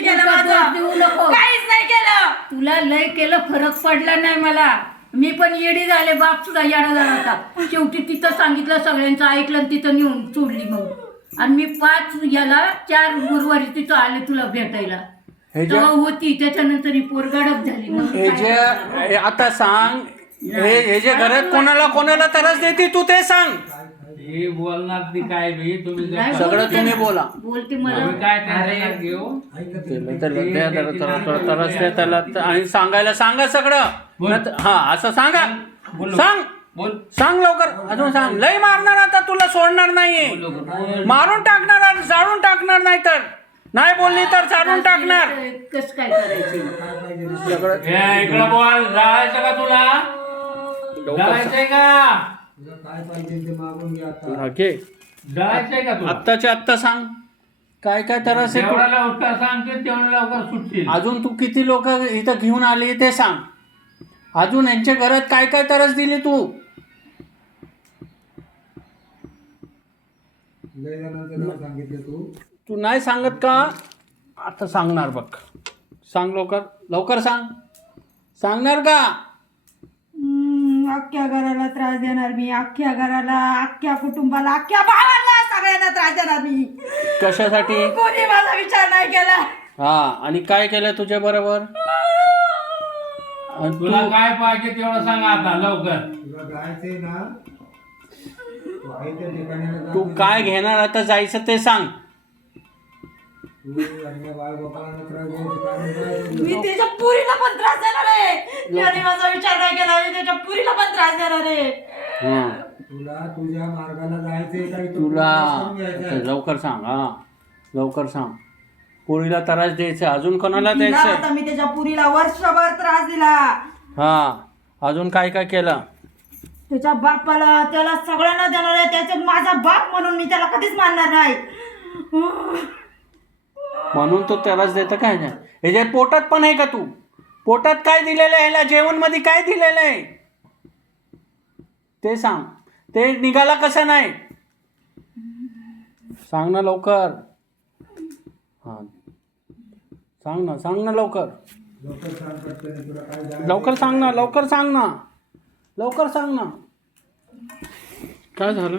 केलं माझं देऊ नको. काहीच नाही केलं. तुला लय केलं फरक पडला नाही मला. मी पण येडी झाले, बाप सुद्धा येडा झाला होता. शेवटी तिथं सांगितलं, सगळ्यांचं ऐकलं आणि तिथं नेऊन सोडली मग. आणि मी 4 गुरुवारी तिथं आले तुला भेटायला. तेव्हा होती, त्याच्यानंतर ही पोरगाडक झाली. मग हे जे आता सांग, हे जे घरात कोणाला त्रास देते तू ते सांग. हे बोलणार ती काय बी तुम्ही नाही सगळं बोलते तुम्ही ना. बोला. बोलते मला. तुम्ही काय टेन्शन घेऊ. त्याला आणि सांगायला सांगा सगळं. हा असं सांगा. सांग बोल सांग लवकर. अजून सांग. लय मारणार आता, तुला सोडणार नाहीये. मारून टाकणार, जाळून टाकणार. नाही तर नाही बोलली तर जाळून टाकणार. कसं काय करायचं? सगळं इकडं बोल. जायचं का तुला? जायचंय का? काय पाहिजे ते मागून घ्या आता. ओके. जायचंय का तुला? आत्ताच्या आत्ता सांग काय काय त्रास आहे. जेवढा लवकर सांगते तेवढं लवकर सुटतील. अजून तू किती लोक इथं घेऊन आले ते सांग. अजून यांच्या घरात काय काय त्रास दिली तू. लय जणांचं नाव सांगितलं तू नाही सांगत का? आता सांगणार बघ. सांग लवकर सांग. सांगणार का? अख्ख्या घराला त्रास देणार मी. अख्ख्या घराला, अख्ख्या कुटुंबाला, अख्ख्या भावाला, सगळ्यांना त्रास देणार मी. कशासाठी? कोणी माझा विचार नाही केला. हा. आणि काय केलं तुझ्या बरोबर? तुला काय पाहिजे तेवढं सांग आता लवकर. तुला जायचंय ना, तू आहे त्या ठिकाणी तू काय घेणार आता जायचं ते सांग. तू आणि बाळगोपाळांना त्रास द्यायचं काम नाही. मी त्याच्या पुरीला पण त्रास देणार आहे. ज्याने माझा विचार नाही केला मी त्याच्या पुरीला पण त्रास देणार आहे. हा. तुला तुझ्या मार्गाला जायचंय काय? तुला लवकर सांग. हा लवकर सांग. पोरीला त्रास द्यायचा, अजून कोणाला तिला द्यायचं? आता मी त्याच्या पुरीला वर्षभर त्रास दिला. हा. अजून काय काय केलं? त्याच्या बापाला, त्याला सगळ्यांना देणार आहे. त्याच्यात माझा बाप म्हणून मी त्याला कधीच मानणार नाही. म्हणून तो त्रास देतं काय? ह्याच्या पोटात पण आहे का तू? पोटात काय दिलेलं आहे? ह्याला जेवण मध्ये काय दिलेलं आहे ते सांग. ते निघाला कसं नाही? सांग ना लवकर. हा सांग ना लवकर. लवकर सांग पटकन. तुला काय जायचं? लवकर सांग ना. काय झालं?